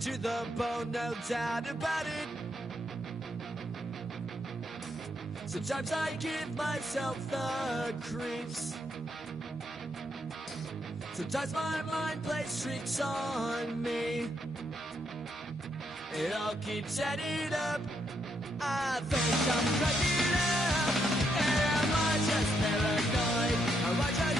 to the bone, no doubt about it. Sometimes I give myself the creeps. Sometimes my mind plays tricks on me. It all keeps adding up. I think I'm cracking up. Am I just paranoid? Am I just...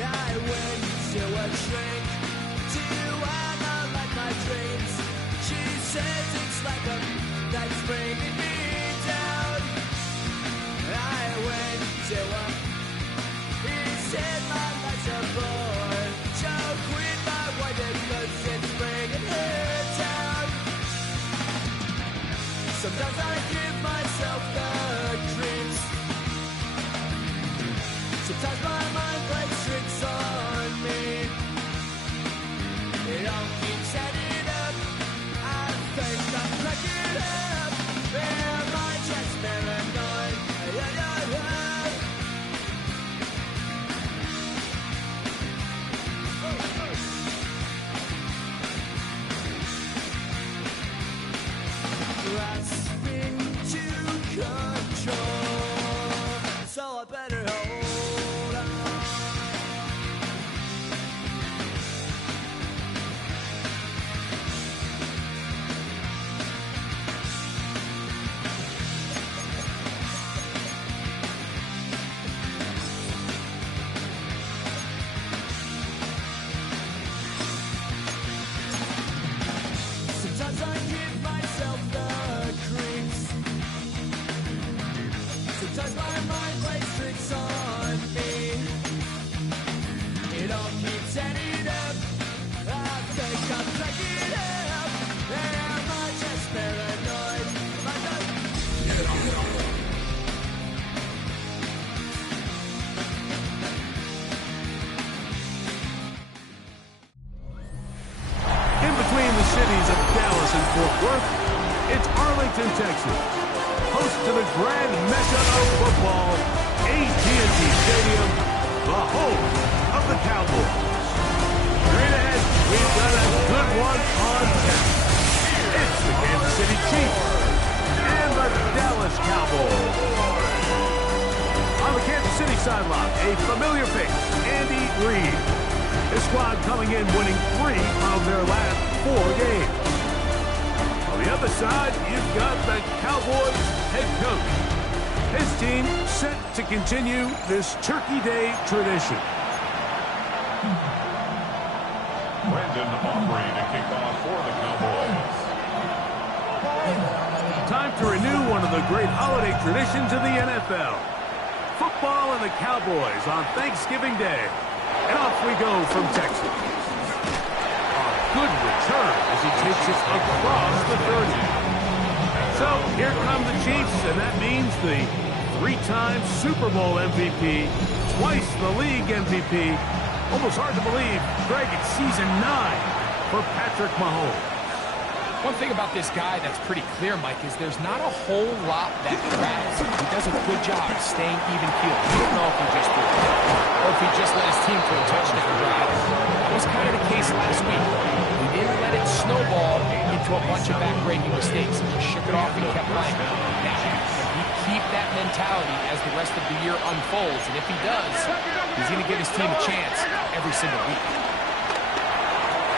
I went to a shrink to analyze my dreams. She says it's like a that's bringing me down. I went to a... He said my life's a bore. So quit my wife because it's bringing her down. Sometimes I give myself the creeps. Sometimes my mind plays tricks on me. It all keeps adding up. I think I'm cracking up. Am I just paranoid? Grasping to control, so I better hold on. Sometimes I give myself the creeps. Sometimes my mind plays tricks on me. It all keeps adding up. I think I'm cracking up. Am I just paranoid? Am I just... In between the cities of Dallas and Fort Worth, it's Arlington, Texas. Host to the grand mecca of football, AT&T Stadium, the home of the Cowboys. Straight ahead, we've got a good one on tap. It's the Kansas City Chiefs and the Dallas Cowboys. On the Kansas City sideline, a familiar face, Andy Reid. His squad coming in winning 3 of their last 4 games. On the other side, you've got the Cowboys head coach. His team set to continue this Turkey Day tradition. Brandon Aubrey to kick off for the Cowboys. Time to renew one of the great holiday traditions of the NFL. Football and the Cowboys on Thanksgiving Day. And off we go from Texas. A good return as he takes it across the 30. So here come the Chiefs, and that means the 3-time Super Bowl MVP, twice the league MVP. Almost hard to believe, Greg, it's season 9 for Patrick Mahomes. One thing about this guy that's pretty clear, Mike, is there's not a whole lot that cracks. He does a good job of staying even keeled. You don't know if he just threw it or if he just let his team throw a touchdown drive. That was kind of the case last week. He didn't let it snowball into a bunch of back-breaking mistakes. He shook it off and kept playing. Now, he keep that mentality as the rest of the year unfolds, and if he does, he's going to give his team a chance every single week.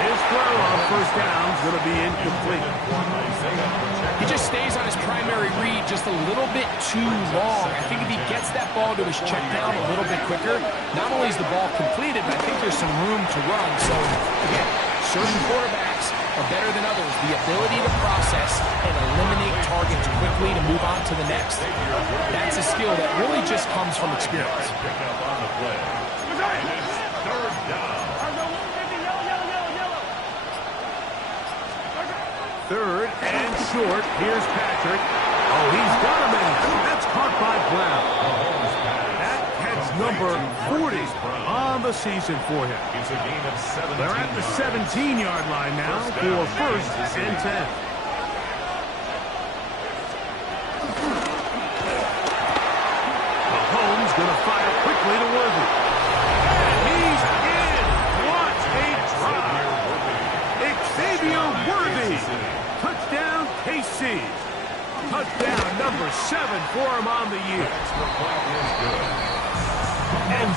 His throw on first down is going to be incomplete. He just stays on his primary read just a little bit too long. I think if he gets that ball to his check down a little bit quicker, not only is the ball completed, but I think there's some room to run. So, again, certain quarterbacks are better than others. The ability to process and eliminate targets quickly to move on to the next. That's a skill that really just comes from experience. Third down. Third and short. Here's Patrick. Oh, he's got a man. That's caught by Brown. That catch number 40 on the season for him. It's a gain of 17. They're at the 17-yard line now for first and 10. Mahomes going to fire quickly to Worthy. And he's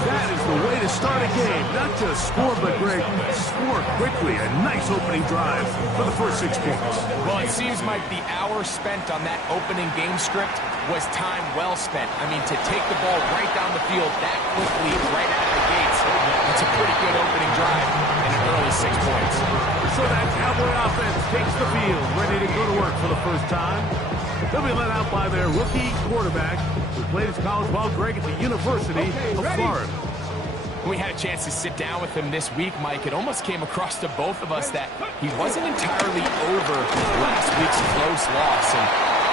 That is the way to start a game. Not just score, but Greg, score quickly. A nice opening drive for the first 6 points. Well, it seems like the hour spent on that opening game script was time well spent. I mean, to take the ball right down the field that quickly, right out of the gates, it's a pretty good opening drive and an early 6 points. So that Cowboy offense takes the field, ready to go to work for the first time. They'll be led out by their rookie quarterback, who played his college ball, Greg, at the University of Florida. We had a chance to sit down with him this week, Mike. It almost came across to both of us that he wasn't entirely over last week's close loss. And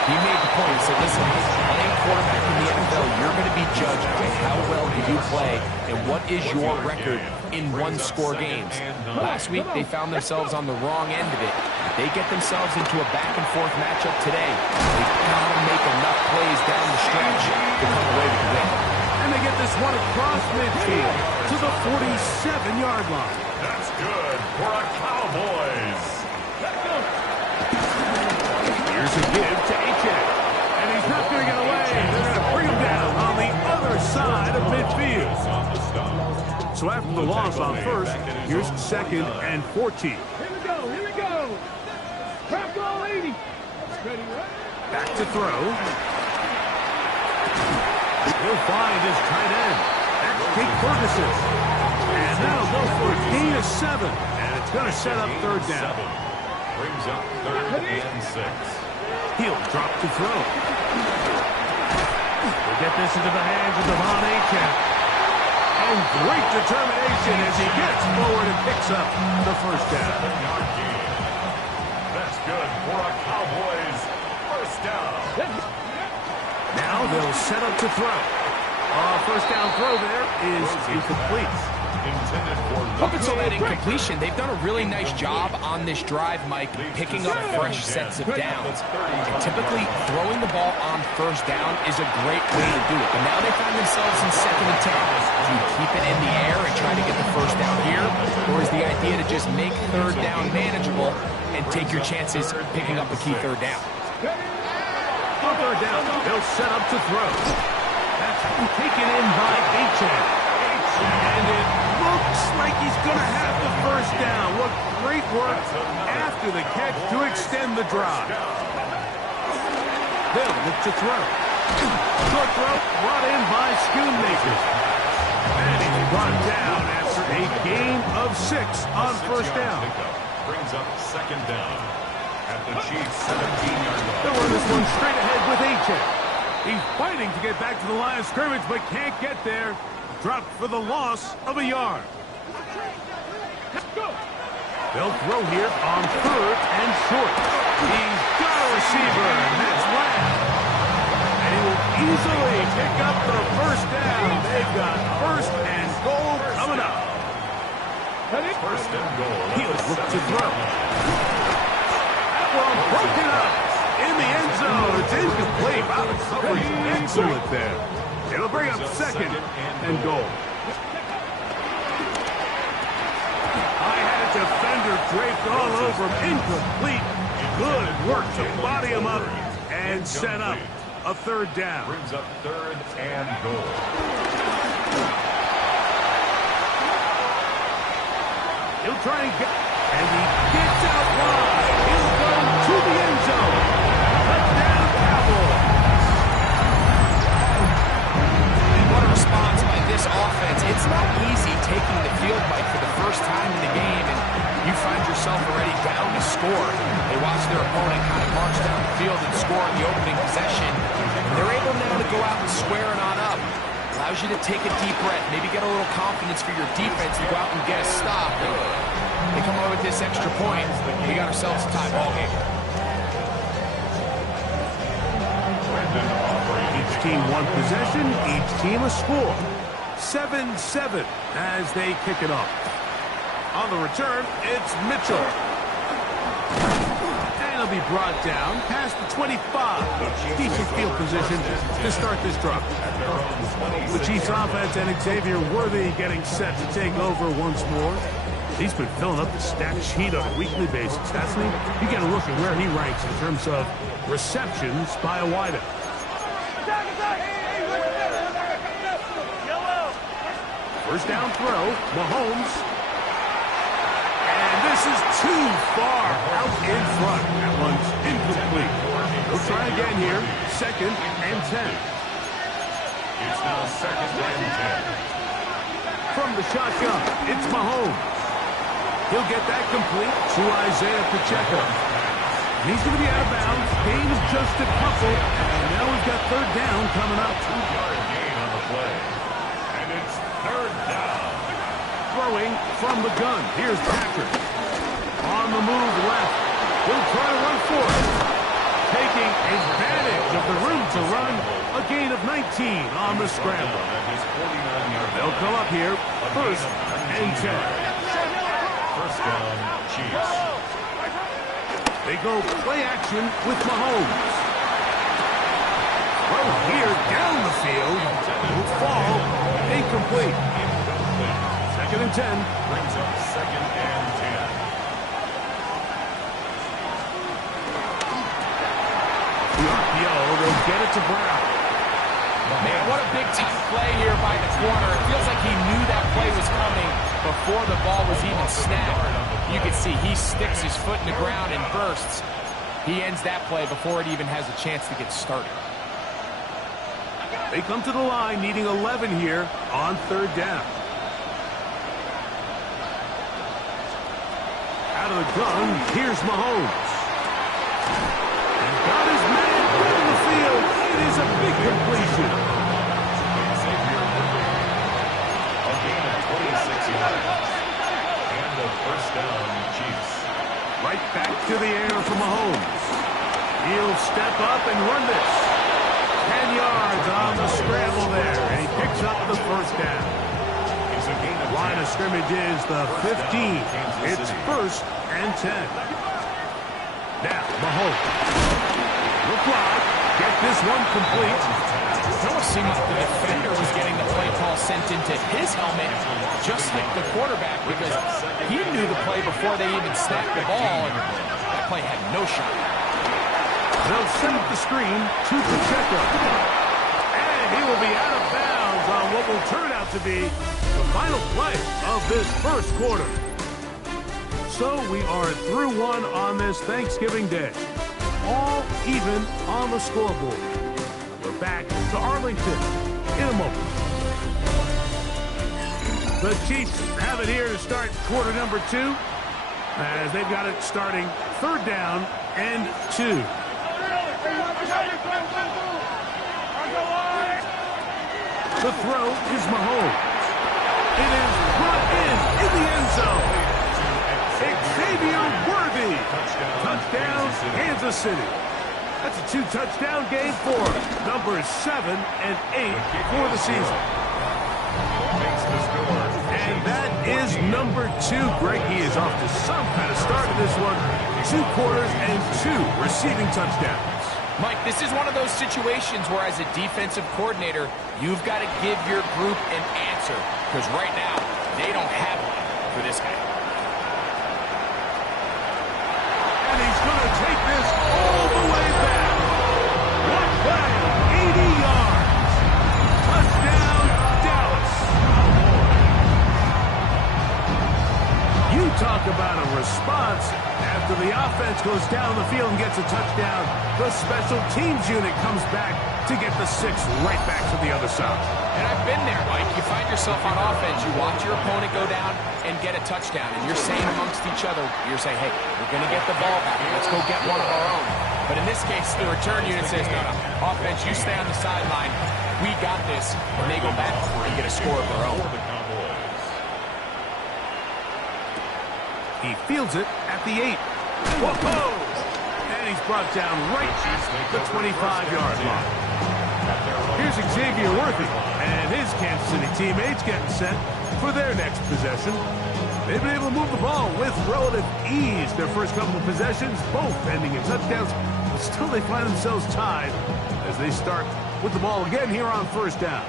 he made the point. He said, listen, playing quarterback in the NFL, you're going to be judged by how well do you play and what is your record in one-score games. Last week, they found themselves on the wrong end of it. They get themselves into a back-and-forth matchup today. They've got to make enough plays down the stretch to come away with the win. And they get this one across midfield to the 47-yard line. That's good for a Cowboys. Here's a give to Achek. And he's not going to get away. They're going to bring him down on the other side of midfield. So after the loss on first, here's 2nd and 14. Here we go. Crack all 80. Back to throw. He'll find his tight end. That's Jake Ferguson. And that'll go for a gain of 7. And it's going to set up 3rd down. Brings up 3rd and 6. He'll drop to throw. We'll get this into the hands of Devon Achek. And great determination as he gets forward and picks up the 1st down. That's good for a Cowboys 1st down. Now they'll set up to throw. First down throw there is incomplete. Intended for Up until that incompletion, they've done a really nice job on this drive, Mike, picking up fresh sets of downs. And typically, throwing the ball on 1st down is a great way to do it. But now they find themselves in 2nd and 10. Do you keep it in the air and try to get the 1st down here? Or is the idea to just make 3rd down manageable and take your chances picking up the key 3rd down? On 3rd down, they'll set up to throw. That's taken in by Achek. And it looks like he's going to have the 1st down. What great work after the catch to extend the drive. They'll look to throw. Short throw brought in by Schoonmaker. And he's brought down after a gain of 6 on 1st down. Brings up 2nd down at the Chiefs 17-yard line. They'll run this one straight ahead with Achek. He's fighting to get back to the line of scrimmage, but can't get there. Dropped for the loss of a yard. They'll throw here on 3rd and short. He's got a receiver, and that's Lamb. And he will easily pick up the 1st down. They've got 1st and goal coming up. 1st and goal. He'll look to throw. That one broken up in the end zone. It's incomplete. Wow, the coverage excellent there. It'll bring up 2nd and goal. I had a defender draped all over him. Incomplete. Good work to body him up and set up a 3rd down. Brings up 3rd and goal. He'll try and get, and he gets out wide. He'll go to the end zone. Touchdown, Cowboys. What a response by this offense. It's not easy taking the field, Mike, for the first time in the game, and you find yourself already down to score. They watch their opponent kind of march down the field and score in the opening possession. And they're able now to go out and square it on up. Allows you to take a deep breath, maybe get a little confidence for your defense to go out and get a stop. And they come away with this extra point. We got ourselves a tie ball game. Each team one possession, each team a score. 7-7 as they kick it off. On the return, it's Mitchell. And he'll be brought down past the 25. Decent field position to start this drive. The Chiefs offense and Xavier Worthy getting set to take over once more. He's been filling up the stat sheet on a weekly basis, hasn't he? You get a look at where he ranks in terms of receptions by a wideout. First down throw, Mahomes. And this is too far out in front. That one's incomplete. We'll try again here. 2nd and 10. It's now 2nd and 10. From the shotgun, it's Mahomes. He'll get that complete to Isaiah Pacheco. He's going to be out of bounds. Gain of just a couple. And now we've got 3rd down coming up. 2-yard gain on the play. And it's 3rd down. Throwing from the gun. Here's Patrick. On the move left. He'll try to run for it. Taking advantage of the room to run. A gain of 19 on the scramble. They'll come up here. 1st and 10. 1st down, Chiefs. They go play action with Mahomes. Well, here down the field. Will fall. Incomplete. 2nd and 10. Brings up 2nd and 10. The RPO, they'll get it to Brown. Man, what a big-time play here by the corner. It feels like he knew that play was coming before the ball was even snapped. You can see he sticks his foot in the ground and bursts. He ends that play before it even has a chance to get started. They come to the line needing 11 here on 3rd down. Out of the gun, here's Mahomes. And got his man in the field. It is a big completion. A gain of 26 yards. And the 1st down, Chiefs. Right back to the air for Mahomes. He'll step up and run this. 10 yards on the scramble there. And he picks up the 1st down. Line of scrimmage is the 15. It's 1st and 10. Now, Mahomes. Look wide. Get this one complete. It almost seemed like the defender was getting the play call sent into his helmet, just like the quarterback, because he knew the play before they even snapped the ball, and that play had no shot. They'll set up the screen to Pacheco. And he will be out of bounds on what will turn out to be the final play of this 1st quarter. So we are through 1 on this Thanksgiving Day. All even on the scoreboard. We're back to Arlington in a moment. The Chiefs have it here to start quarter number 2, as they've got it starting 3rd down and 2. The throw is Mahomes. It is brought in the end zone. Xavier Worthy. Touchdown, Kansas City. That's a 2-touchdown game for numbers 7 and 8 for the season. And that is number 2. Greg, he is off to some kind of start in this one. 2 quarters and 2 receiving touchdowns. Mike, this is one of those situations where as a defensive coordinator, you've got to give your group an answer, because right now, they don't have one for this guy. And he's going to take this all the way back. One play, 80 yards. Touchdown, Dallas. You talk about a response. After the offense goes down the field and gets a touchdown, the special teams unit comes back to get the 6 right back to the other side. And I've been there, Mike. You find yourself on offense, you watch your opponent go down and get a touchdown, and you're saying amongst each other, you're saying, hey, we're going to get the ball back. Let's go get one of our own. But in this case, the return unit says, no, offense, you stay on the sideline. We got this. And they go back and get a score of their own. He fields it at the 8. Whoa! And he's brought down right at the 25-yard line. Here's Xavier Worthy and his Kansas City teammates getting set for their next possession. They've been able to move the ball with relative ease. Their first couple of possessions, both ending in touchdowns, but still they find themselves tied as they start with the ball again here on 1st down.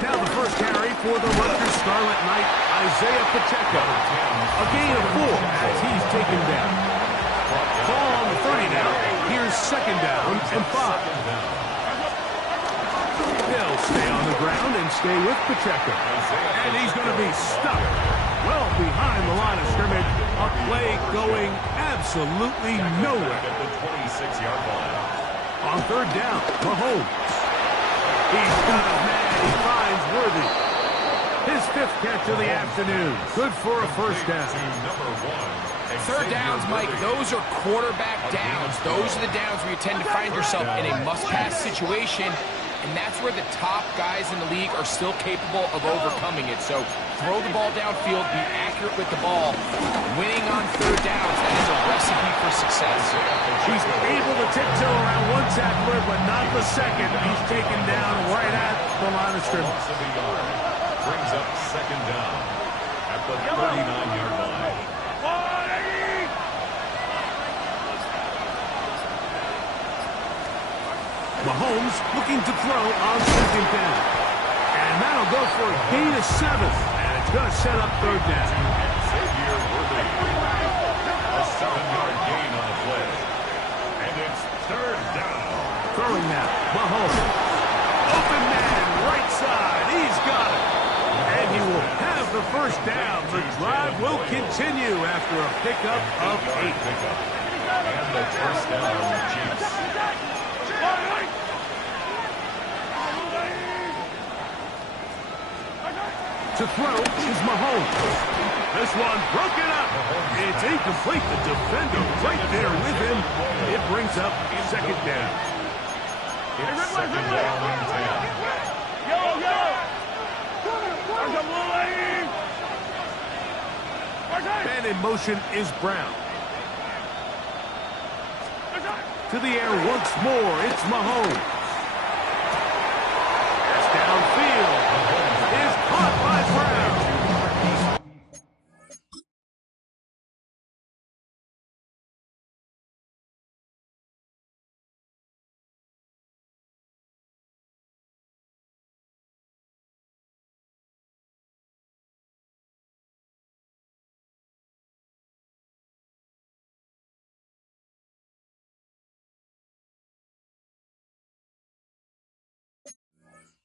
Now the first carry for the Rutgers Scarlet Knight, Isaiah Pacheco. A gain of 4 as he's taken down. Ball on the 30 now. Here's 2nd down and 5. stay on the ground and stay with Pacheco. And he's going to be stuck well behind the line of scrimmage. A play going absolutely nowhere. At the 26-yard line. On third down, Mahomes. He's got a man he finds worthy. His fifth catch of the afternoon. Good for a first down. Third downs, Mike, those are quarterback downs. Those are the downs where you tend to find yourself in a must-pass situation, and that's where the top guys in the league are still capable of overcoming it. So throw the ball downfield, be accurate with the ball. Winning on third downs, that is a recipe for success. He's able to tiptoe around one tackler, but not the second. He's taken down right at the line of scrimmage. Brings up second down at the 39-yard line. Mahomes looking to throw on second down. And that'll go for a gain of 7. And it's going to set up third down. Xavier Worthy. A 7-yard gain on the play. And it's third down. Throwing now, Mahomes. Open man, right side. He's got it. And he will have the first down. The drive will continue after a pickup of 8. And the first down on the Chiefs. To throw is Mahomes. This one broken up. It's incomplete. The defender right there with him. It brings up second down. It's second down and 10. And in motion is Brown. To the air once more. It's Mahomes. It's downfield. Is caught by Brown.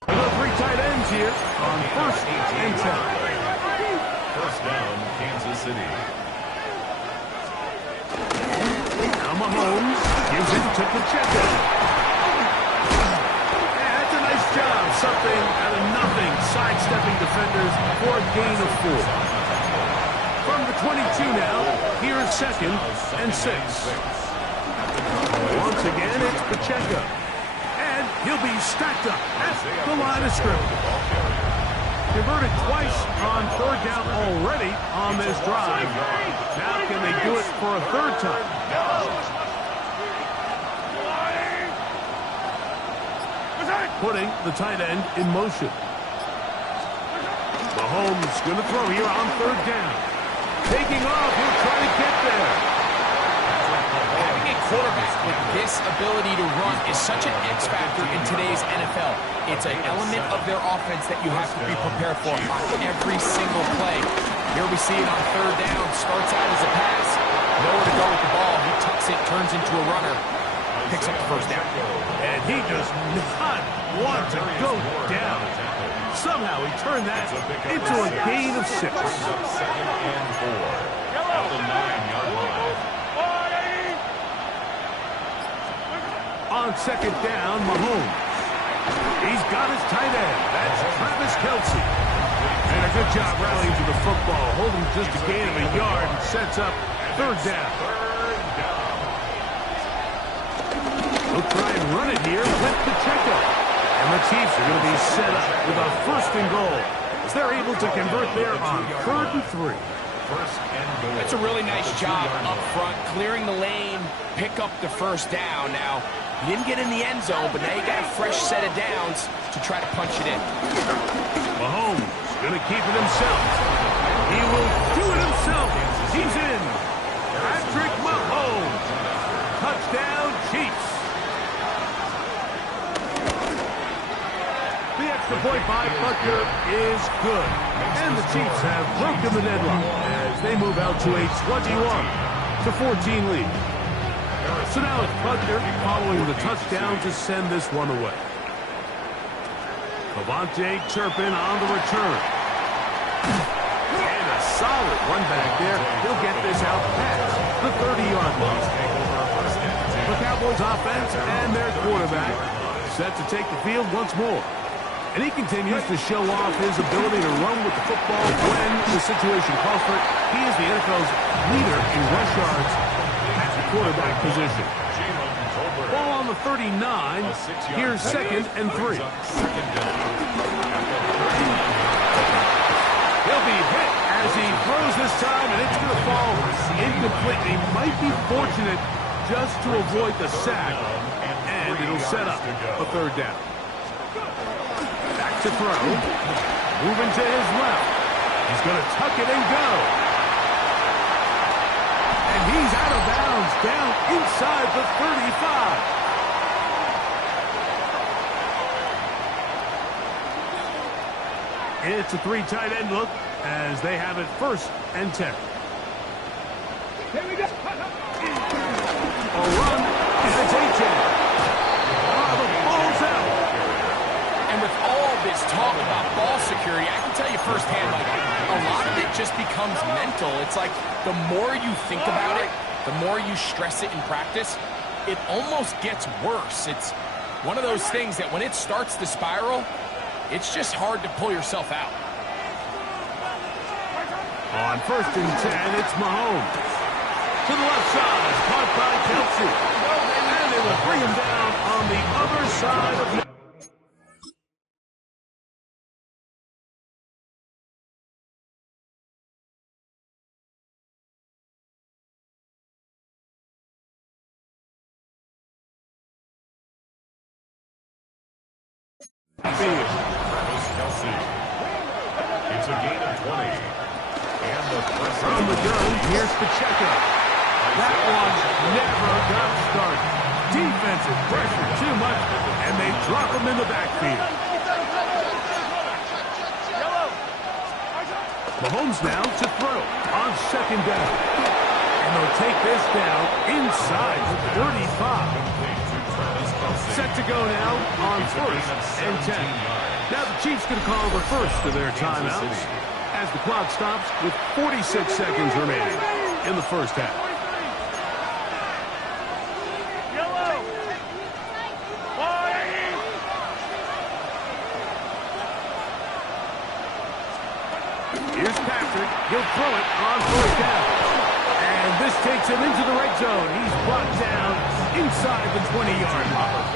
The 3 tight ends here on first and 10. First down, Kansas City. Now Mahomes gives it to Pacheco. Yeah, that's a nice job. Something out of nothing. Sidestepping defenders for a gain of 4. From the 22 now, here is second and 6. Once again, it's Pacheco. And he'll be stacked up at the line of scrimmage. Converted twice on third down already on this drive. Now can they do it for a third time? Putting the tight end in motion. Mahomes going to throw here on third down. Taking off, he'll try to get there. Having a quarterback with this ability to run is such an X factor in today's NFL. It's an element of their offense that you have to be prepared for on every single play. Here we see it on third down. Starts out as a pass. Nowhere to go with the ball. He tucks it, turns into a runner. Picks up the first down. And he does not want to go down. Somehow he turned that into a gain of 6. Second and 4. At the 9-yard line. On second down, Mahomes. He's got his tight end. That's Travis Kelce. And a good job rallying to the football, holding just a gain of a yard and sets up third down. They'll try and run it here with Pacheco. And the Chiefs are going to be set up with a first and goal as they're able to convert there on third and 3. First and goal. That's a really nice job up front, clearing the lane, pick up the first down. Now, he didn't get in the end zone, but now you got a fresh set of downs to try to punch it in. Mahomes going to keep it himself. He will do it himself. He's in. Patrick Mahomes. Touchdown, Chiefs. The extra point by Butker is good. And the Chiefs have broken the deadlock as they move out to a 21-14 lead. So now it's Butker following the touchdown to send this one away. Levante Turpin on the return. And a solid run back there. He'll get this out past the 30-yard line. The Cowboys offense and their quarterback set to take the field once more. And he continues to show off his ability to run with the football when the situation calls for it. He is the NFL's leader in rush yards at the quarterback position. Ball on the 39. Here's 2nd and 3. He'll be hit as he throws this time, and it's going to fall incomplete. He might be fortunate just to avoid the sack, and it'll set up a 3rd down. Back to throw. Moving to his left. He's going to tuck it and go. And he's out of bounds, down inside the 35. It's a 3 tight end look as they have it 1st and 10. Here we go. A run, and it's A-10. The ball's out. And with all this talk about ball security, I can tell you firsthand, like, a lot of it just becomes mental. It's like the more you think about it, the more you stress it in practice, it almost gets worse. It's one of those things that when it starts to spiral, it's just hard to pull yourself out. On 1st and 10, it's Mahomes. To the left side, caught by Kelsey. And they will bring him down on the other side of the... It's a gain of 20. And the from the gun, here's Pacheco. That one never got started. Defensive pressure too much, and they drop him in the backfield. Mahomes now to throw on 2nd down. And they'll take this down inside the 35. Set to go now on 1st and 10. Now the Chiefs going to call the first of their timeouts as the clock stops with 46 seconds remaining in the 1st half. Here's Patrick. He'll throw it on 4th down. And this takes him into the red zone. He's brought down inside the 20-yard line.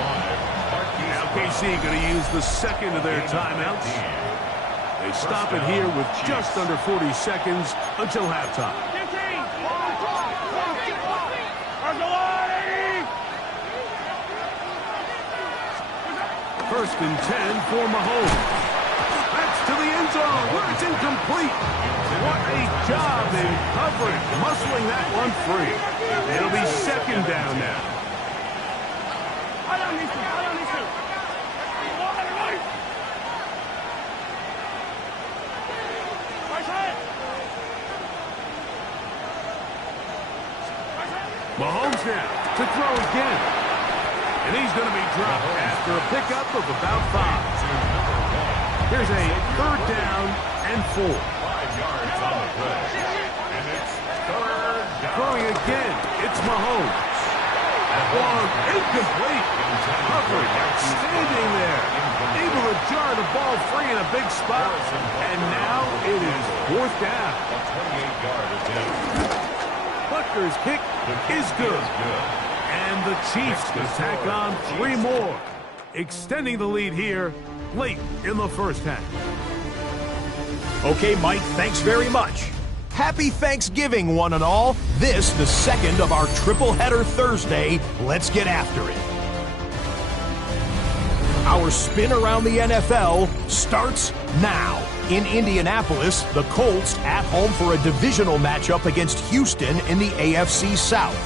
Now KC going to use the 2nd of their timeouts. They stop it here with just under 40 seconds until halftime. 1st and 10 for Mahomes. That's to the end zone where it's incomplete. What a job in covering, muscling that one free. It'll be 2nd down now. Mahomes now to throw again. And he's going to be dropped after a pickup of about 5. Here's a 3rd down and 4. 5 yards on the play. And it's 3rd down. Throwing again. It's Mahomes. Long, incomplete. Coverage standing there. Able to jar the ball free in a big spot. And now it is 4th down. A 28-yard attempt. Butker's kick is good. And the Chiefs can tack on 3 more, extending the lead here late in the 1st half. Okay, Mike, thanks very much. Happy Thanksgiving, one and all. This, the 2nd of our triple-header Thursday. Let's get after it. Our spin around the NFL starts now. In Indianapolis, the Colts at home for a divisional matchup against Houston in the AFC South.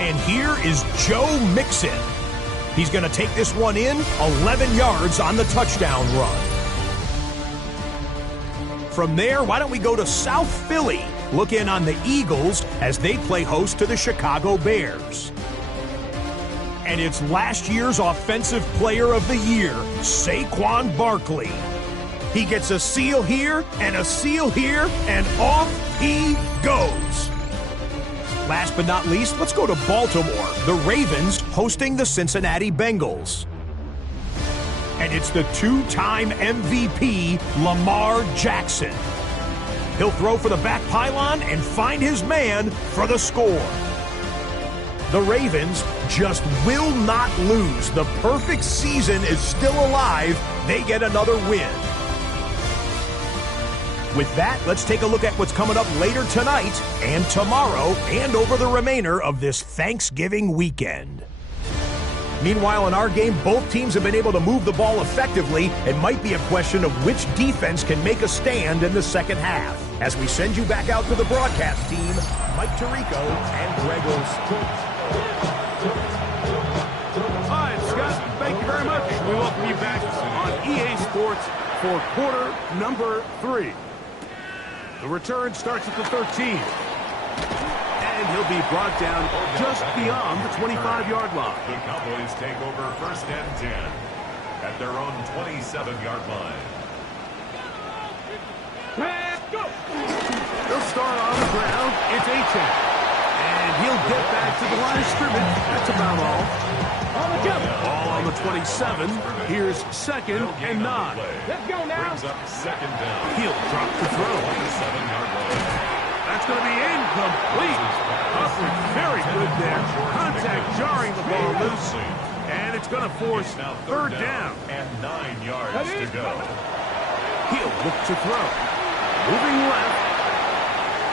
And here is Joe Mixon. He's going to take this one in, 11 yards on the touchdown run. From there, why don't we go to South Philly? Look in on the Eagles as they play host to the Chicago Bears. And it's last year's Offensive Player of the Year, Saquon Barkley. He gets a seal here, and off he goes. Last but not least, let's go to Baltimore. The Ravens hosting the Cincinnati Bengals. And it's the two-time MVP, Lamar Jackson. He'll throw for the back pylon and find his man for the score. The Ravens just will not lose. The perfect season is still alive. They get another win. With that, let's take a look at what's coming up later tonight and tomorrow and over the remainder of this Thanksgiving weekend. Meanwhile, in our game, both teams have been able to move the ball effectively. It might be a question of which defense can make a stand in the second half. As we send you back out to the broadcast team, Mike Tirico and Greg Olson. Hi, Scott. Thank you very much. We welcome you back on EA Sports for quarter number 3. The return starts at the 13. And he'll be brought down just beyond the 25-yard line. The Cowboys take over 1st and 10 at their own 27-yard line. Let's go. They'll start on the ground. It's A-Chain. And he'll get back to the line of scrimmage. That's about all. On the jump. Ball on the 27. Here's 2nd and 9. Let's go now. Brings up 2nd down. He'll drop the throw. 27-yard line. That's going to be incomplete. Hufford very good there. Contact jarring the ball loose. And it's going to force Now 3rd down. and 9 yards to go. He'll look to throw. Moving left.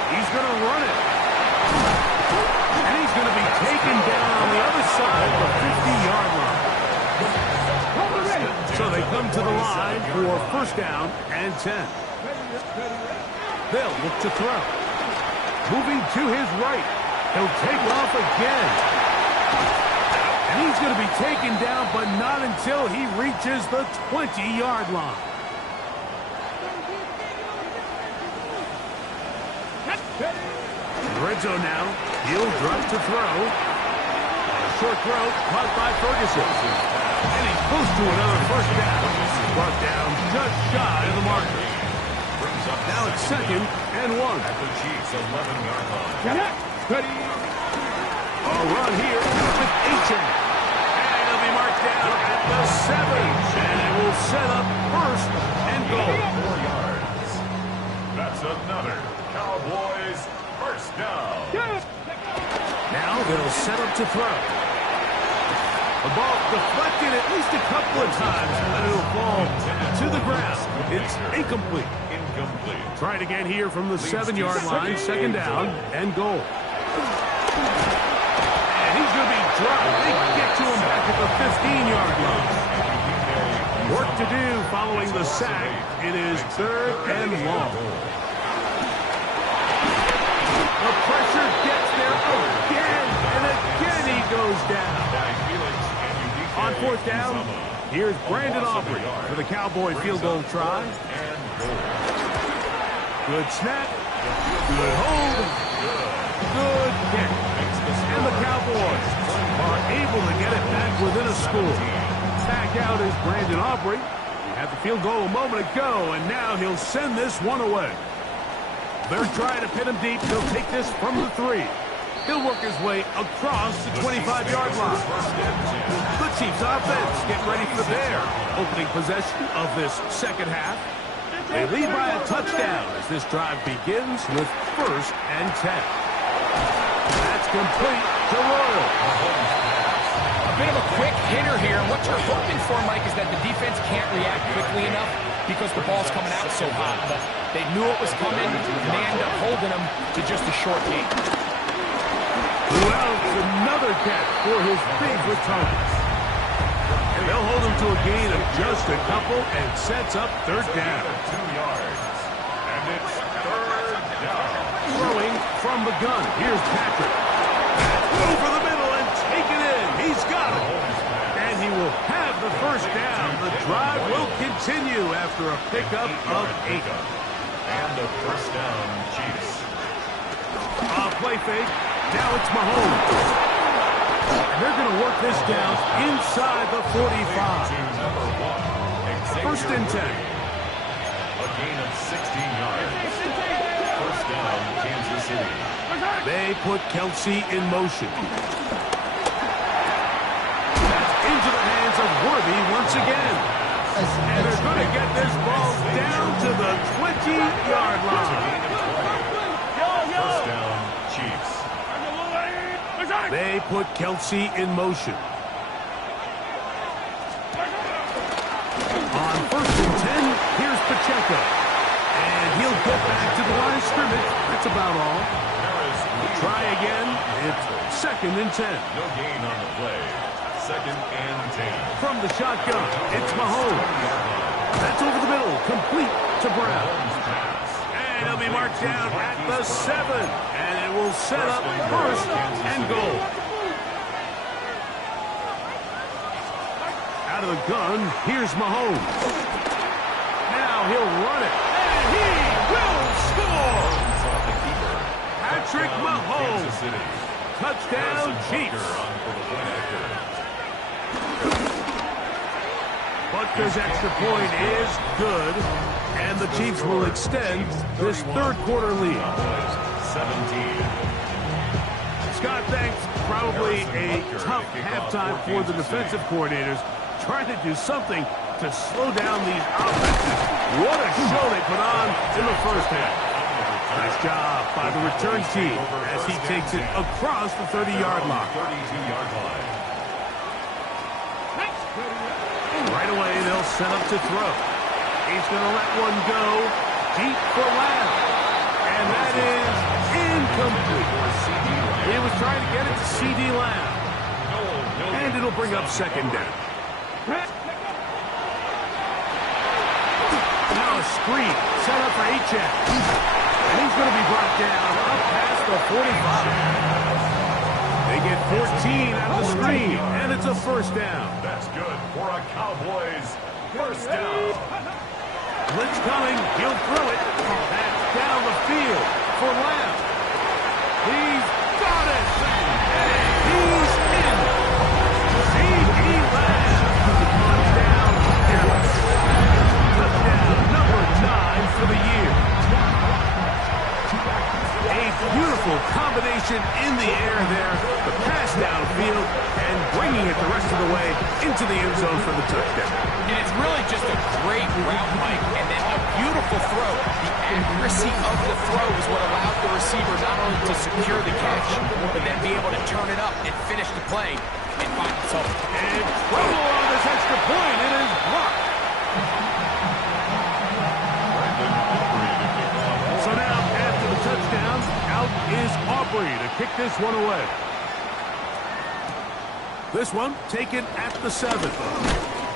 He's going to run it. And he's going to be taken down on the other side of the 50-yard line. So they come to the line for 1st down and 10. They'll look to throw. Moving to his right. He'll take off again. And he's going to be taken down, but not until he reaches the 20-yard line. Lorenzo now. He'll drop to throw. Short throw caught by Ferguson. And he's close to another 1st down. Brought down just shy of the marker. Now it's 2nd and 1. At the Chiefs' 11-yard line. Ready. A run here with A-Chain. And he'll be marked down at the 7. And it will set up 1st and goal. 4 yards. That's another Cowboys 1st down. Now they'll set up to throw. The ball deflected at least a couple of times, and it'll fall to the ground. It's incomplete. Incomplete. Try it again here from the 7-yard line, 2nd down and goal. And he's going to be dropped. They get to him back at the 15-yard line. Work to do following the sack. It is 3rd and long. The pressure gets there again, and again he goes down. On 4th down, here's Brandon Aubrey for the Cowboy field goal try. Good snap, good hold, good kick. And the Cowboys are able to get it back within a score. Back out is Brandon Aubrey. He had the field goal a moment ago, and now he'll send this one away. They're trying to pin him deep. He'll take this from the 3. He'll work his way across the 25-yard line. The Chiefs offense getting ready for their opening possession of this second half. They lead by a touchdown as this drive begins with 1st and 10. That's complete to Royal. A bit of a quick hitter here. What you're hoping for, Mike, is that the defense can't react quickly enough because the ball's coming out so hot. But they knew it was coming, and they end up holding them to just a short gain. Well, it's another catch for his big return. And they'll hold him to a gain of just a couple and sets up 3rd down. 2 yards. And it's 3rd down. Throwing from the gun. Here's Patrick. Over the middle and take it in. He's got it. And he will have the 1st down. The drive will continue after a pickup of 8. And the 1st down, Chiefs. Play fake. Now it's Mahomes. And they're going to work this down inside the 45. First and 10. A gain of 16 yards. First down, Kansas City. They put Kelsey in motion. That's into the hands of Worthy once again. And they're going to get this ball down to the 20-yard line. First down, Chiefs. They put Kelsey in motion. On first and 10, here's Pacheco. And he'll get back to the line of scrimmage. That's about all. Try again. It's second and 10. No gain on the play. Second and 10. From the shotgun, it's Mahomes. That's over the middle, complete to Brown. And he'll be marked down at the 7. And it will set up first and goal. Out of the gun, here's Mahomes. Now he'll run it. And he will score! Patrick Mahomes. Touchdown, Chiefs. Butker's extra point is good, and the Chiefs will extend this third quarter lead. 17. Scott, thanks. Probably a tough halftime for the defensive coordinators, trying to do something to slow down these offenses. What a show they put on in the first half. Nice job by the return team as he takes it across the 30-yard line. 32-yard line. Right away, they'll set up to throw. He's going to let one go deep for Lamb. And that is incomplete. He was trying to get it to C.D. Lamb. And it'll bring up second down. Now a screen set up for H.F. And he's going to be brought down up past the 45. They get 14 out of the screen, and it's a first down. That's good for a Cowboys first down. Blitz coming. He'll throw it. That's down the field for Lamb. He's got it. And he's in. C.D. Lamb. Touchdown, Dallas. Touchdown number 9 for the year. A beautiful combination in the air there. The pass downfield and bringing it the rest of the way into the end zone for the touchdown. And it's really just a great route, Mike, and then a beautiful throw. The accuracy of the throw is what allowed the receiver not only to secure the catch, but then be able to turn it up and finish the play and find himself. And trouble on this extra point. It is blocked. So now, after the touchdown, out is Aubrey to kick this one away. This one taken at the 7.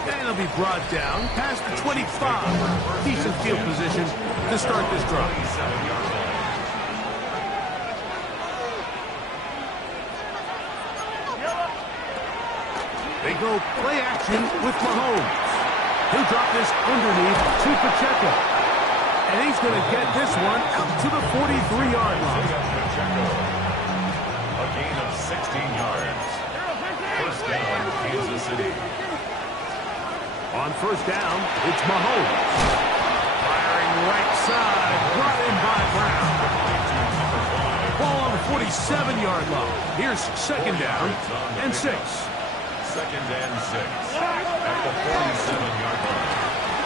And it'll be brought down past the 25. Decent field position to start this drive. They go play action with Mahomes. He'll drop this underneath to Pacheco. And he's going to get this one out to the 43-yard line. A gain of 16 yards. First down, Kansas City. On first down, it's Mahomes. Firing right side, brought in by Brown. Ball on the 47-yard line. Here's second down and 6. Second and 6 at the 47-yard line.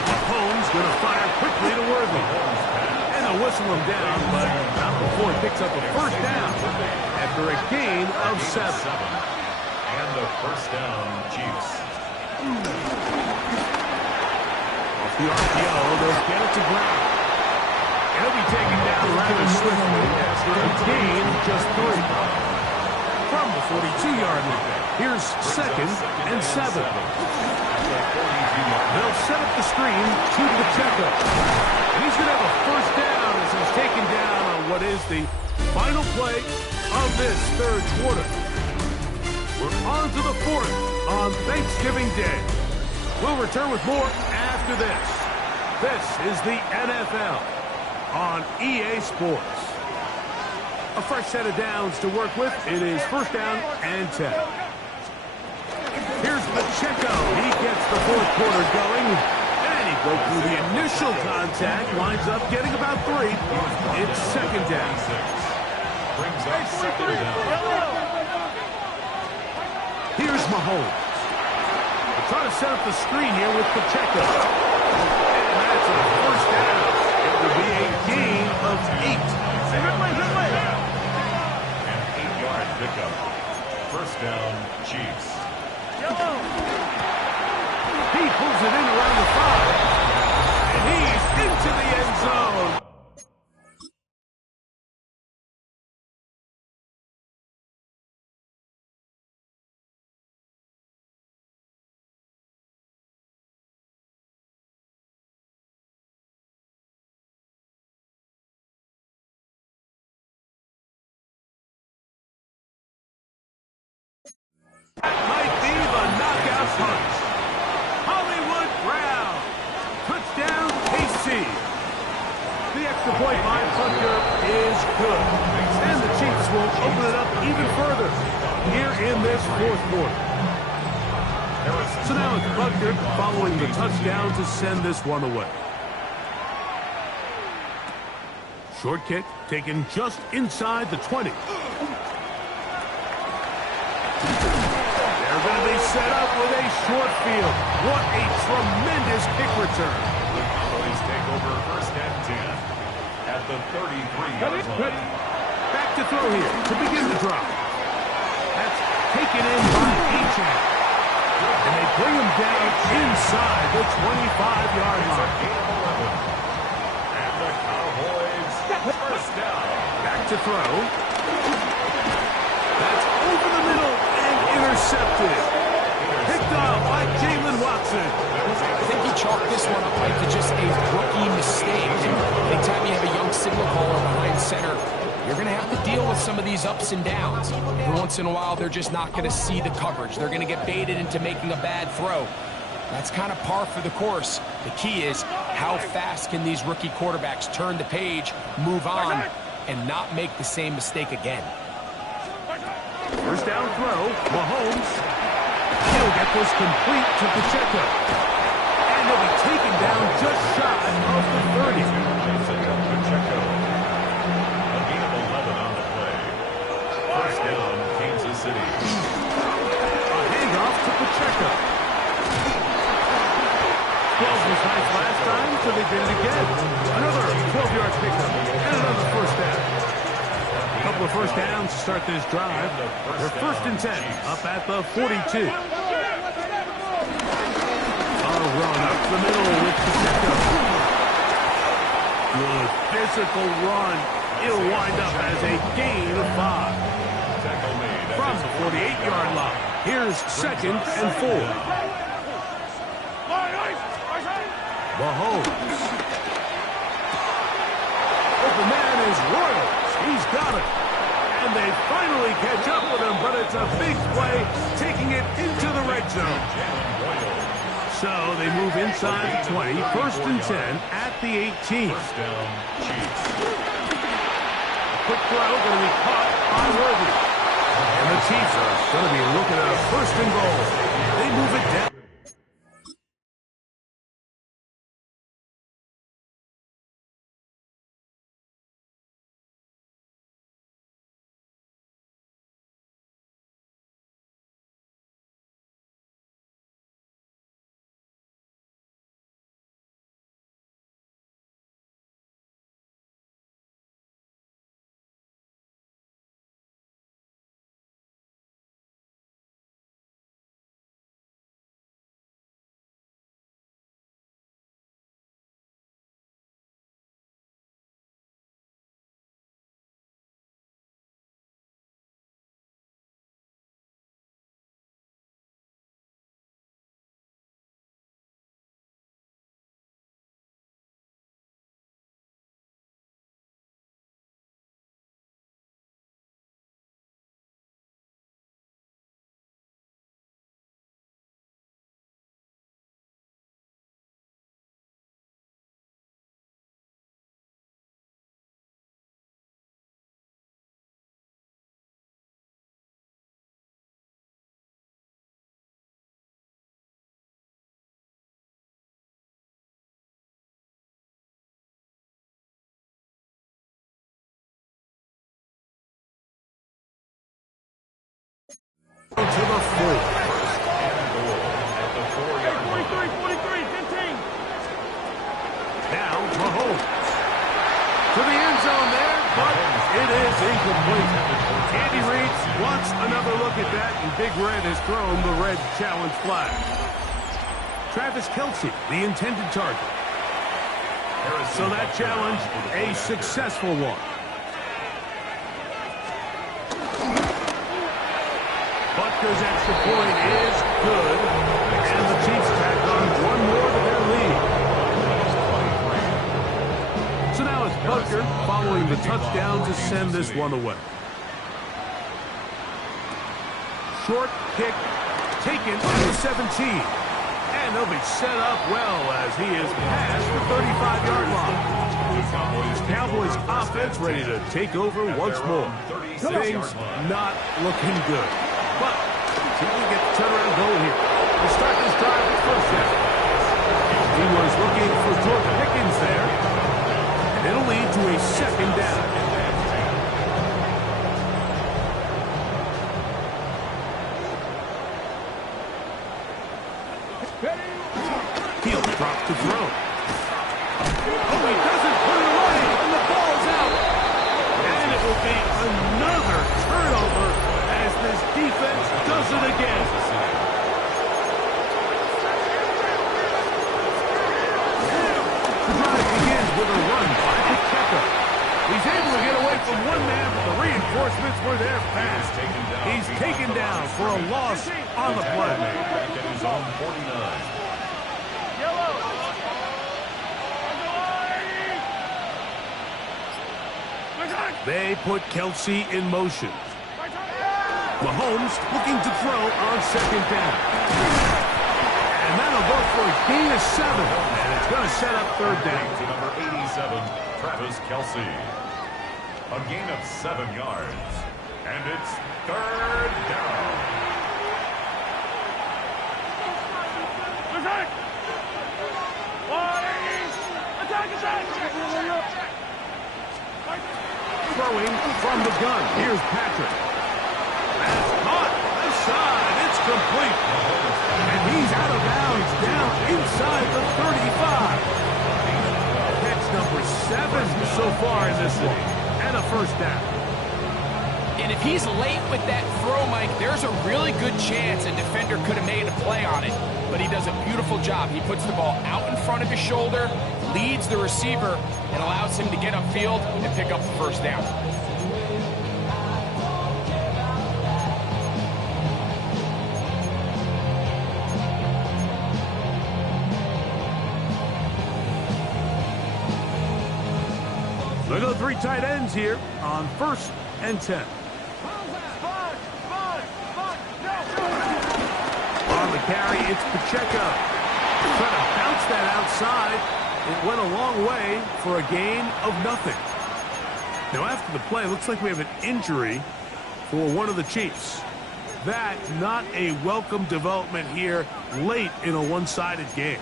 Mahomes going to fire quickly to Worthy. And they'll whistle him down, but not before he picks up a first down after a gain of 7. And the first down, Chiefs. Off the RPO, they'll get it to Brown. He'll be taken down rather swiftly after a gain of just 3. From the 42-yard line, here's second and 7. They'll set up the screen to Pacheco. And he's going to have a first down as he's taken down on what is the final play of this third quarter. We're on to the 4th on Thanksgiving Day. We'll return with more after this. This is the NFL on EA Sports. A fresh set of downs to work with. It is first down and 10. Pacheco, he gets the fourth quarter going. And he broke through the initial contact, winds up getting about 3. It's second down. Brings up second down. Here's Mahomes. They're trying to set up the screen here with Pacheco. And that's a first down. It will be a gain of 8. An 8-yard pickup. First down, Chiefs. He pulls it in around the 5. And he's into the end zone. That might be the knockout punch. Hollywood Brown. Touchdown, KC. The extra point by Butker is good. And the Chiefs will open it up even further here in this fourth quarter. So now it's Butker following the touchdown to send this one away. Short kick taken just inside the 20. They're going to be set up with a short field. What a tremendous kick return. The Cowboys take over first and 10 at the 33-yard line. Back to throw here to begin the drive. That's taken in by Achane. And they bring him down inside the 25-yard line. And the Cowboys first down. Back to throw. That's over the middle and intercepted. Picked up by Jalen Watson. I think he chalked this one up like to just a rookie mistake. Anytime you have a young signal caller behind center, you're going to have to deal with some of these ups and downs. Every once in a while, they're just not going to see the coverage. They're going to get baited into making a bad throw. That's kind of par for the course. The key is how fast can these rookie quarterbacks turn the page, move on, and not make the same mistake again. First down throw, Mahomes. He'll get this complete to Pacheco. And he'll be taken down just shy of the 30. Pacheco. A gain of 11 on the play. First down, Kansas City. A handoff to Pacheco. 12 was nice last time, so they did it again. Another 12-yard pickup and another first down. A couple of first downs to start this drive. They're first and 10 up at the 42. A run up the middle with Pacheco. Good physical run. It'll wind up as a gain of 5. From the 48-yard line, here's second and 4. Mahomes. Open man is Royals. He's got it. And they finally catch up with him, but it's a big play, taking it into the red zone. So they move inside the 20, first and 10 at the 18. First down, Chiefs. Quick throw going to be caught by Worthy. And the Chiefs are going to be looking at a first and goal. They move it down. the 4. First and goal at the 4-yard line. 43, 15. Now Mahomes. To the end zone there, but it is incomplete. Andy Reid wants another look at that, and Big Red has thrown the red challenge flag. Travis Kelce, the intended target. So that challenge, a successful one. Butker's extra point is good, and the Chiefs tack on one more to their lead. So now it's Butker following the touchdown to send this one away. Short kick taken at the 17. And he'll be set up well as he is past the 35-yard line. Cowboys offense ready to take over once more. Things not looking good. But see if we get the turnaround goal here. We'll start this drive with first down. He was looking for George Pickens there. And it'll lead to a second down. Field drop to throw. Oh, he doesn't put it away, and the ball's out. And it will be another turnover as this defense does it again. The drive begins with a run by Pacheco. He's able to get away from one man, but the reinforcements were there fast. He's taken down for a loss on the play. Back at his own 49. They put Kelce in motion. Mahomes looking to throw on second down. And that'll go for a gain of 7. And it's going to set up third down. To number 87, Travis Kelce. A gain of 7 yards. And it's third down. Throwing from the gun. Here's Patrick. That's caught. Left side. It's complete. And he's out of bounds down inside the 35. Catch number 7 so far in this one. And a first down. And if he's late with that throw, Mike, there's a really good chance a defender could have made a play on it. But he does a beautiful job. He puts the ball out in front of his shoulder, leads the receiver, and allows him to get upfield and pick up the first down. They go 3 tight ends here on 1st and 10. On the carry, it's Pacheco. Trying to bounce that outside. It went a long way for a gain of nothing. Now after the play, it looks like we have an injury for one of the Chiefs. That not a welcome development here late in a one-sided game.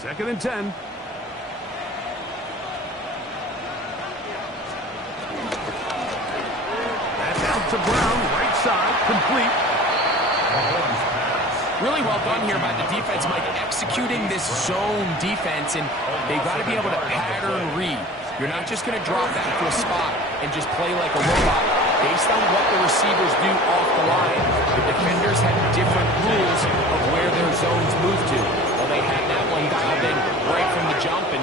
2nd and 10. That's out to Brown, right side, complete. Really well done here by the defense, Mike, executing this zone defense, and they've got to be able to pattern read. You're not just going to drop back to a spot and just play like a robot. Based on what the receivers do off the line, the defenders have different rules of where their zones move to. Well, they had that one dialed in right from the jump, and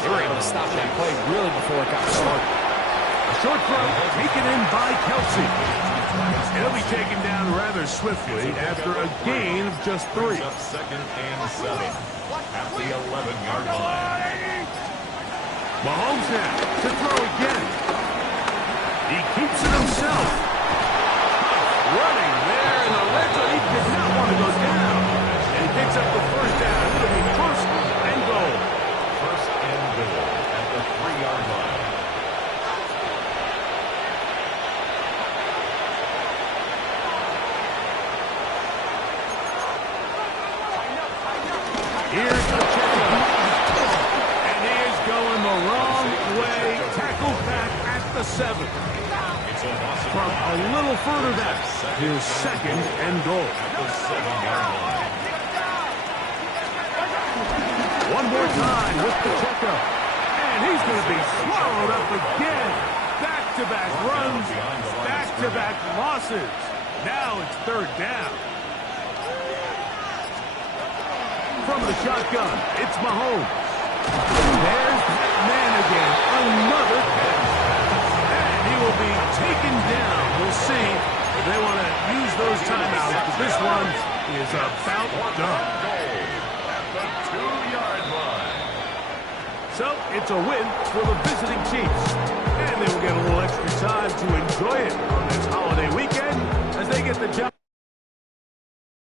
they were able to stop that play really before it got started. A short throw taken in by Kelce. He'll be taken down rather swiftly after a gain of just 3. Up 2nd and 7 at the 11-yard line. Mahomes now to throw again. He keeps it himself. Running there in the red zone. He did not want to go down. And he picks up the first down. It'll be 1st and goal. 1st and goal at the 3-yard line. Here's Pacheco. And he is going the wrong way. Tackled back at the 7. It's From a little further back, here's second and goal. One more time with Pacheco. And he's going to be swallowed up again. Back-to-back runs, back-to-back losses. Now it's third down. From the shotgun, it's Mahomes. There's that man again. Another catch. And he will be taken down. We'll see if they want to use those timeouts, but this one is about done. At the 2-yard line. So it's a win for the visiting Chiefs. And they will get a little extra time to enjoy it on this holiday weekend as they get the job.